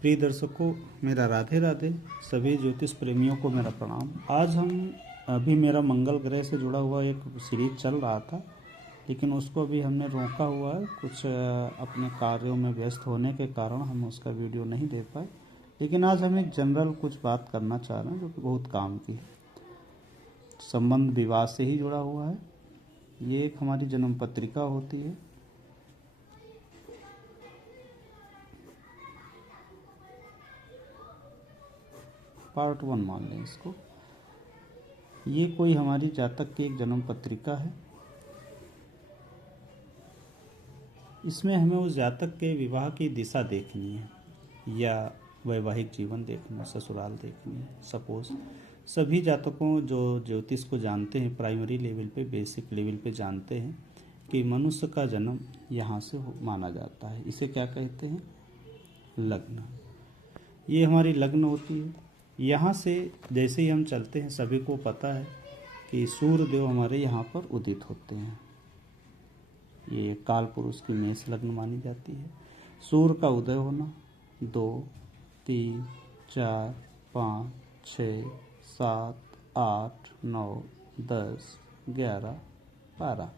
प्रिय दर्शकों, मेरा राधे राधे। सभी ज्योतिष प्रेमियों को मेरा प्रणाम। आज हम अभी मेरा मंगल ग्रह से जुड़ा हुआ एक सीरीज चल रहा था, लेकिन उसको अभी हमने रोका हुआ है। कुछ अपने कार्यों में व्यस्त होने के कारण हम उसका वीडियो नहीं दे पाए। लेकिन आज हम एक जनरल कुछ बात करना चाह रहे हैं जो कि बहुत काम की है। संबंध विवाह से ही जुड़ा हुआ है। ये एक हमारी जन्म पत्रिका होती है। पार्ट 1 मान लें इसको। ये कोई हमारी जातक की एक जन्म पत्रिका है। इसमें हमें उस जातक के विवाह की दिशा देखनी है या वैवाहिक जीवन देखना, ससुराल देखनी है। सपोज सभी जातकों जो ज्योतिष को जानते हैं, प्राइमरी लेवल पे, बेसिक लेवल पे जानते हैं कि मनुष्य का जन्म यहाँ से माना जाता है। इसे क्या कहते हैं? लग्न। ये हमारी लग्न होती है। यहाँ से जैसे ही हम चलते हैं, सभी को पता है कि सूर्य देव हमारे यहाँ पर उदित होते हैं। ये काल पुरुष की मेष लग्न मानी जाती है। सूर्य का उदय होना 2, 3, 4, 5, 6, 7, 8, 9, 10, 11, 12।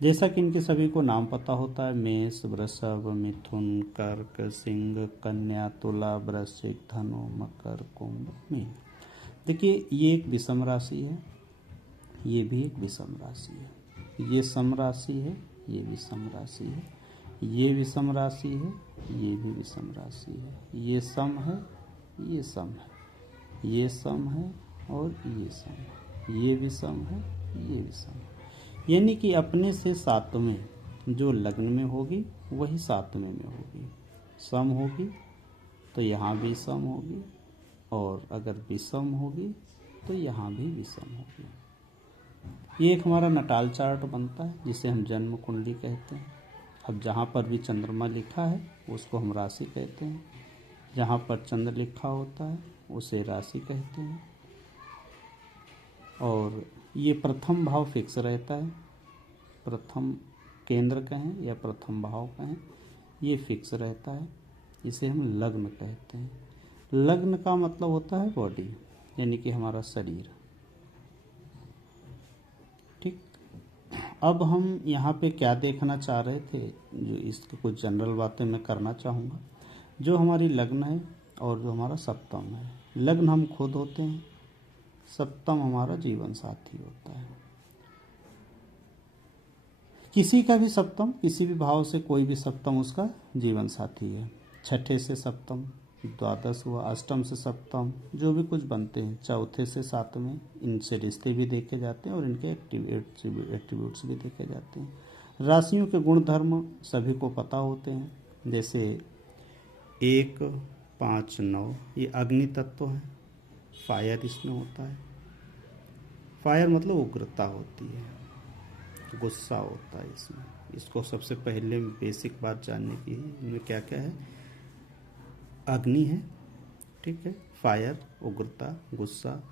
जैसा कि इनके सभी को नाम पता होता है, मेष, वृषभ, मिथुन, कर्क, सिंह, कन्या, तुला, वृश्चिक, धनु, मकर, कुंभ, मीन। देखिए, ये एक विषम राशि है, ये भी एक विषम राशि है। ये सम राशि है, ये विषम राशि है। ये विषम राशि है, ये भी विषम राशि है। ये सम है, ये सम है। ये सम है और ये सम है। ये विषम है, ये विषम है। यानी कि अपने से सातवें जो लग्न में होगी वही सातवें में होगी। सम होगी तो यहाँ भी सम होगी, और अगर विषम होगी तो यहाँ भी विषम होगी। ये एक हमारा नटाल चार्ट बनता है, जिसे हम जन्म कुंडली कहते हैं। अब जहाँ पर भी चंद्रमा लिखा है उसको हम राशि कहते हैं। जहाँ पर चंद्र लिखा होता है उसे राशि कहते हैं। और ये प्रथम भाव फिक्स रहता है। प्रथम केंद्र कहें या प्रथम भाव कहें, ये फिक्स रहता है। इसे हम लग्न कहते हैं। लग्न का मतलब होता है बॉडी, यानी कि हमारा शरीर। ठीक। अब हम यहाँ पे क्या देखना चाह रहे थे, जो इसके कुछ जनरल बातें मैं करना चाहूँगा। जो हमारी लग्न है और जो हमारा सप्तम है। लग्न हम खुद होते हैं, सप्तम हमारा जीवन साथी होता है। किसी का भी सप्तम, किसी भी भाव से कोई भी सप्तम उसका जीवन साथी है। छठे से सप्तम, द्वादश हुआ, अष्टम से सप्तम, जो भी कुछ बनते हैं, चौथे से सातवें, इनसे रिश्ते भी देखे जाते हैं और इनके एट्रीब्यूट्स भी देखे जाते हैं। राशियों के गुण धर्म सभी को पता होते हैं। जैसे 1, 5, 9 ये अग्नि तत्व है। फायर इसमें होता है। फायर मतलब उग्रता होती है, गुस्सा होता है इसमें। इसको सबसे पहले बेसिक बात जानने की है, इनमें क्या क्या है। अग्नि है, ठीक है, फायर, उग्रता, गुस्सा।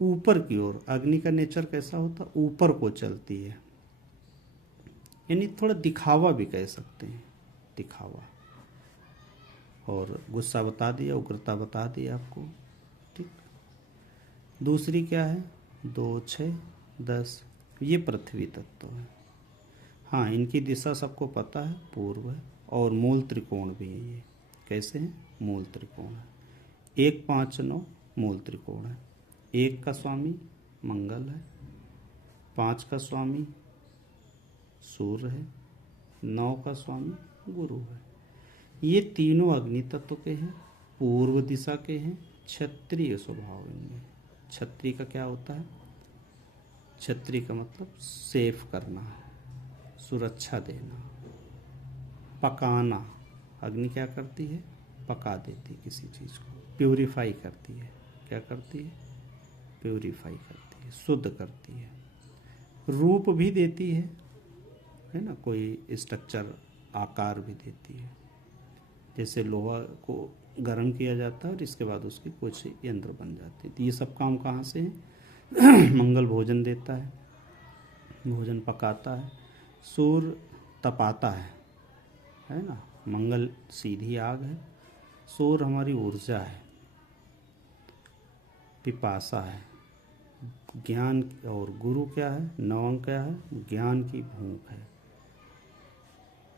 ऊपर की ओर अग्नि का नेचर कैसा होता है? ऊपर को चलती है, यानी थोड़ा दिखावा भी कह सकते हैं, दिखावा। और गुस्सा बता दिया, उग्रता बता दिया आपको। ठीक। दूसरी क्या है? 2, 6, 10 ये पृथ्वी तत्व है। हाँ, इनकी दिशा सबको पता है, पूर्व है। और मूल त्रिकोण भी है। ये कैसे हैं? मूल त्रिकोण है। 1, 5, 9 मूल त्रिकोण है। 1 का स्वामी मंगल है, 5 का स्वामी सूर्य है, 9 का स्वामी गुरु है। ये तीनों अग्नि तत्व के हैं, पूर्व दिशा के हैं, क्षत्रिय स्वभाव इनमें। क्षत्रिय का क्या होता है? क्षत्रिय का मतलब सेफ करना, सुरक्षा देना, पकाना। अग्नि क्या करती है? पका देती है किसी चीज़ को, प्यूरिफाई करती है। क्या करती है? प्यूरिफाई करती है, शुद्ध करती है। रूप भी देती है ना, कोई स्ट्रक्चर, आकार भी देती है। जैसे लोहा को गर्म किया जाता है और इसके बाद उसके कुछ यंत्र बन जाते हैं। तो ये सब काम कहाँ से है? मंगल भोजन देता है, भोजन पकाता है। सूर्य तपाता है ना। मंगल सीधी आग है शोर हमारी ऊर्जा है, पिपासा है। ज्ञान और गुरु क्या है, 9 अंक क्या है, ज्ञान की भूख है।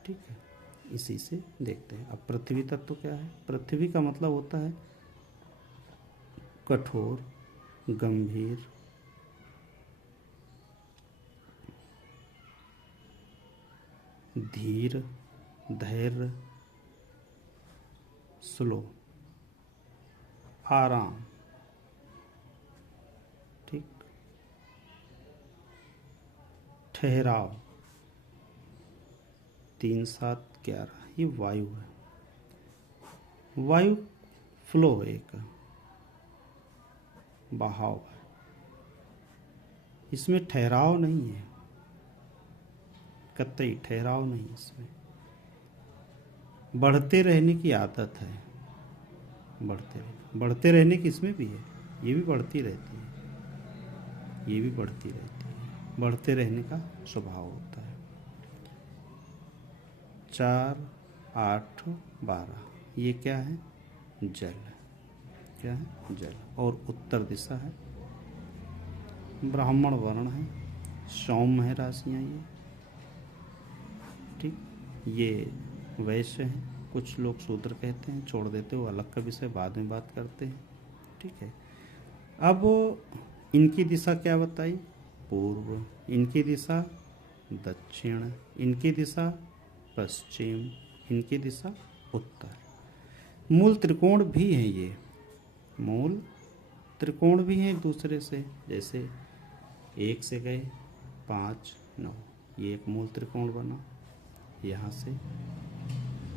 ठीक है, इसी से देखते हैं। अब पृथ्वी तत्व क्या है? पृथ्वी का मतलब होता है कठोर, गंभीर, धीर, धैर्य, स्लो, आराम। ठीक, ठहराव, 3 7 11, ये वायु है। वायु फ्लो है, एक बहाव है, इसमें ठहराव नहीं है, कतई ठहराव नहीं इसमें। बढ़ते रहने की आदत है, बढ़ते रहने की इसमें भी है, ये भी बढ़ती रहती है, ये भी बढ़ती रहती है, बढ़ते रहने का स्वभाव होता है। 4 8 12, ये क्या है? जल। क्या है? जल। और उत्तर दिशा है, ब्राह्मण वर्ण है, सौम्य है राशियाँ ये। ठीक, ये वैश्य हैं, कुछ लोग शूद्र कहते हैं, छोड़ देते हो, अलग का विषय, बाद में बात करते हैं। ठीक है, अब इनकी दिशा क्या बताई? पूर्व, इनकी दिशा दक्षिण, इनकी दिशा पश्चिम, इनकी दिशा उत्तर। मूल त्रिकोण भी हैं ये, मूल त्रिकोण भी हैं एक दूसरे से। जैसे 1 से गए 5 9, ये एक मूल त्रिकोण बना। यहाँ से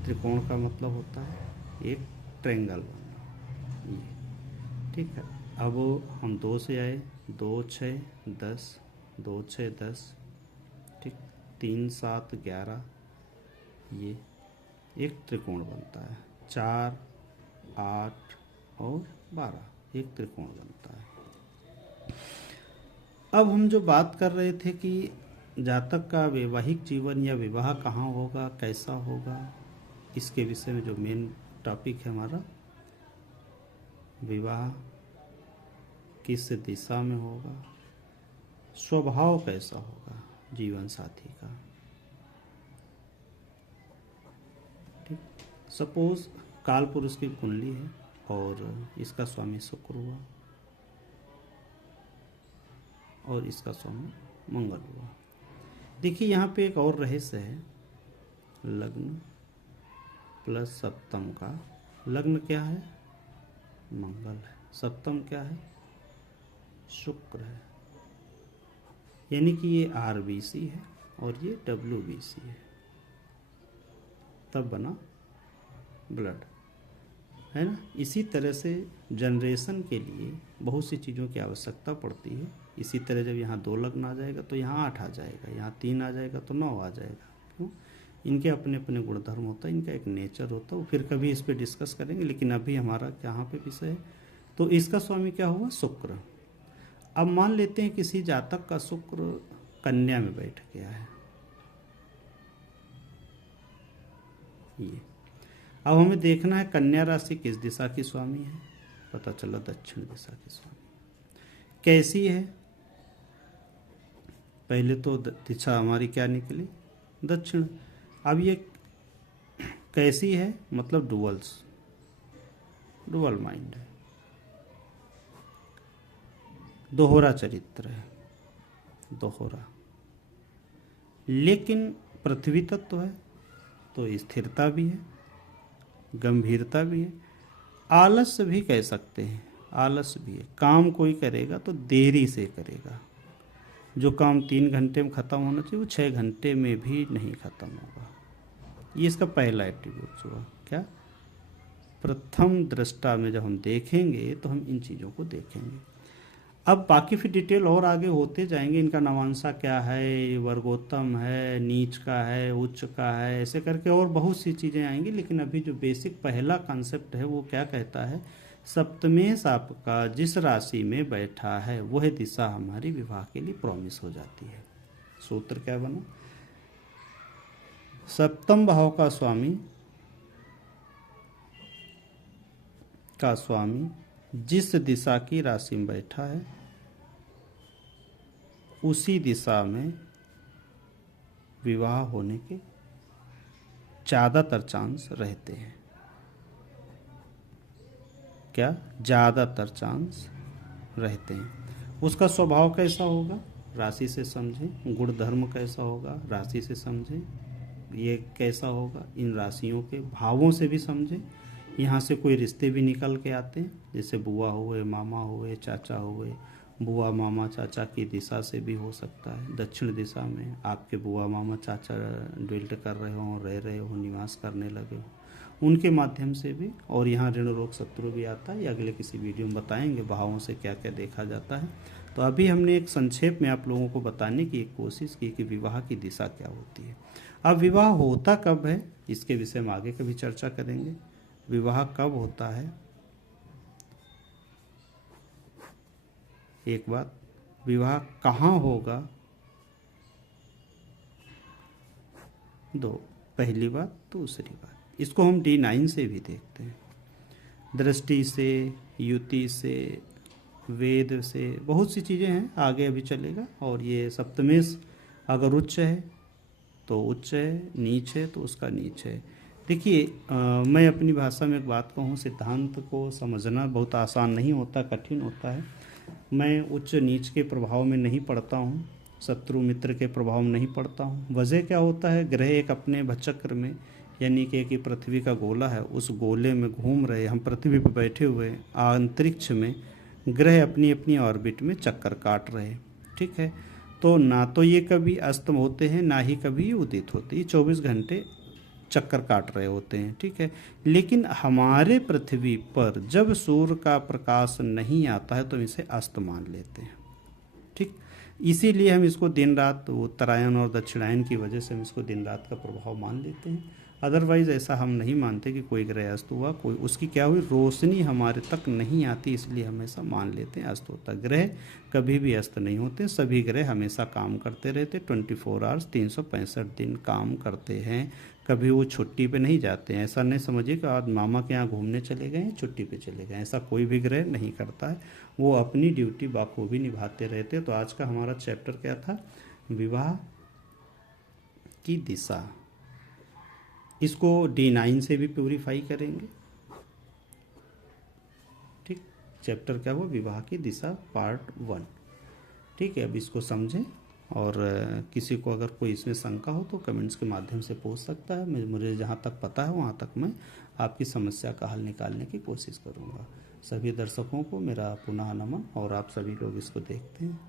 त्रिकोण का मतलब होता है एक ट्रायंगल बनना, ये। ठीक है, अब हम 2 से आए, 2 6 10, 2 6 10। ठीक, 3 7 11, ये एक त्रिकोण बनता है। 4 8 और 12, एक त्रिकोण बनता है। अब हम जो बात कर रहे थे कि जातक का वैवाहिक जीवन या विवाह कहाँ होगा, कैसा होगा, इसके विषय में जो मेन टॉपिक है हमारा, विवाह किस दिशा में होगा, स्वभाव कैसा होगा जीवन साथी का। ठीक, सपोज काल पुरुष की कुंडली है और इसका स्वामी शुक्र हुआ और इसका स्वामी मंगल हुआ। देखिए यहाँ पे एक और रहस्य है, लग्न प्लस सप्तम का। लग्न क्या है? मंगल है। सप्तम क्या है? शुक्र है। यानी कि ये RBC है और ये WBC है, तब बना ब्लड, है ना। इसी तरह से जनरेशन के लिए बहुत सी चीज़ों की आवश्यकता पड़ती है। इसी तरह जब यहाँ 2 लग्न आ जाएगा तो यहाँ 8 आ जाएगा, यहाँ 3 आ जाएगा तो 9 आ जाएगा। क्यों? इनके अपने अपने गुणधर्म होता है, इनका एक नेचर होता है। फिर कभी इस पर डिस्कस करेंगे, लेकिन अभी हमारा यहाँ पे विषय है। तो इसका स्वामी क्या हुआ? शुक्र। अब मान लेते हैं किसी जातक का शुक्र कन्या में बैठ गया है, ये। अब हमें देखना है कन्या राशि किस दिशा की स्वामी है। पता चला दक्षिण दिशा की स्वामी। कैसी है? पहले तो दिशा हमारी क्या निकली? दक्षिण। अब ये कैसी है? मतलब डुअल माइंड है, दोहरा चरित्र है, दोहरा। लेकिन पृथ्वी तत्व है तो स्थिरता भी है, गंभीरता भी है, आलस्य भी कह सकते हैं, आलस्य भी है। काम कोई करेगा तो देरी से करेगा, जो काम 3 घंटे में ख़त्म होना चाहिए वो 6 घंटे में भी नहीं ख़त्म होगा। ये इसका पहला एट्रीब्यूट हुआ। क्या? प्रथम दृष्टा में जब हम देखेंगे तो हम इन चीज़ों को देखेंगे। अब बाकी फिर डिटेल और आगे होते जाएंगे। इनका नवांशा क्या है, वर्गोत्तम है, नीच का है, उच्च का है, ऐसे करके और बहुत सी चीज़ें आएंगी। लेकिन अभी जो बेसिक पहला कॉन्सेप्ट है वो क्या कहता है? सप्तमेश आपका जिस राशि में बैठा है वह दिशा हमारी विवाह के लिए प्रॉमिस हो जाती है। सूत्र क्या बना? सप्तम भाव का स्वामी का स्वामी जिस दिशा की राशि में बैठा है उसी दिशा में विवाह होने के ज़्यादातर चांस रहते हैं। क्या? ज़्यादातर चांस रहते हैं। उसका स्वभाव कैसा होगा? राशि से समझें। गुण धर्म कैसा होगा? राशि से समझें। ये कैसा होगा? इन राशियों के भावों से भी समझें। यहाँ से कोई रिश्ते भी निकल के आते हैं, जैसे बुआ हुए, मामा हुए, चाचा हुए। बुआ मामा चाचा की दिशा से भी हो सकता है। दक्षिण दिशा में आपके बुआ मामा चाचा ड्वेल्ट कर रहे हों, रह रहे हो, निवास करने लगे हो, उनके माध्यम से भी। और यहाँ ऋण रोग शत्रु भी आता है। ये अगले किसी वीडियो में बताएंगे भावों से क्या क्या देखा जाता है। तो अभी हमने एक संक्षेप में आप लोगों को बताने की एक कोशिश की कि विवाह की दिशा क्या होती है। अब विवाह होता कब है, इसके विषय में आगे कभी चर्चा करेंगे। विवाह कब होता है? एक बात, विवाह कहाँ होगा? दो। पहली बात। दूसरी बात, इसको हम D9 से भी देखते हैं, दृष्टि से, युति से, वेद से, बहुत सी चीज़ें हैं, आगे अभी चलेगा। और ये सप्तमेश अगर उच्च है तो उच्च है, नीच है तो उसका नीच है। देखिए, मैं अपनी भाषा में एक बात कहूँ, सिद्धांत को समझना बहुत आसान नहीं होता, कठिन होता है। मैं उच्च नीच के प्रभाव में नहीं पड़ता हूँ, शत्रु मित्र के प्रभाव में नहीं पड़ता हूँ। वजह क्या होता है? ग्रह एक अपने भचक्र में, यानी कि पृथ्वी का गोला है, उस गोले में घूम रहे, हम पृथ्वी पर बैठे हुए, अंतरिक्ष में ग्रह अपनी अपनी ऑर्बिट में चक्कर काट रहे। ठीक है, तो ना तो ये कभी अस्त होते हैं, ना ही कभी उदित होते। ये 24 घंटे चक्कर काट रहे होते हैं। ठीक है, लेकिन हमारे पृथ्वी पर जब सूर्य का प्रकाश नहीं आता है तो हम इसे अस्त मान लेते हैं। ठीक, इसीलिए हम इसको दिन रात, उत्तरायण और दक्षिणायन की वजह से हम इसको दिन रात का प्रभाव मान लेते हैं। अदरवाइज़ ऐसा हम नहीं मानते कि कोई ग्रह अस्त हुआ, कोई उसकी क्या हुई, रोशनी हमारे तक नहीं आती, इसलिए हम ऐसा मान लेते हैं अस्त होता। ग्रह कभी भी अस्त नहीं होते, सभी ग्रह हमेशा काम करते रहते, 24 आवर्स 365 दिन काम करते हैं। कभी वो छुट्टी पे नहीं जाते हैं। ऐसा नहीं समझिए कि आज मामा के यहाँ घूमने चले गए हैं, छुट्टी पे चले गए, ऐसा कोई भी ग्रह नहीं करता है। वो अपनी ड्यूटी बाखूबी निभाते रहते। तो आज का हमारा चैप्टर क्या था? विवाह की दिशा। इसको D9 से भी प्यूरीफाई करेंगे। ठीक, चैप्टर क्या हुआ? विवाह की दिशा पार्ट 1। ठीक है, अब इसको समझें, और किसी को अगर कोई इसमें शंका हो तो कमेंट्स के माध्यम से पूछ सकता है। मुझे जहाँ तक पता है वहाँ तक मैं आपकी समस्या का हल निकालने की कोशिश करूँगा। सभी दर्शकों को मेरा पुनः नमन, और आप सभी लोग इसको देखते हैं।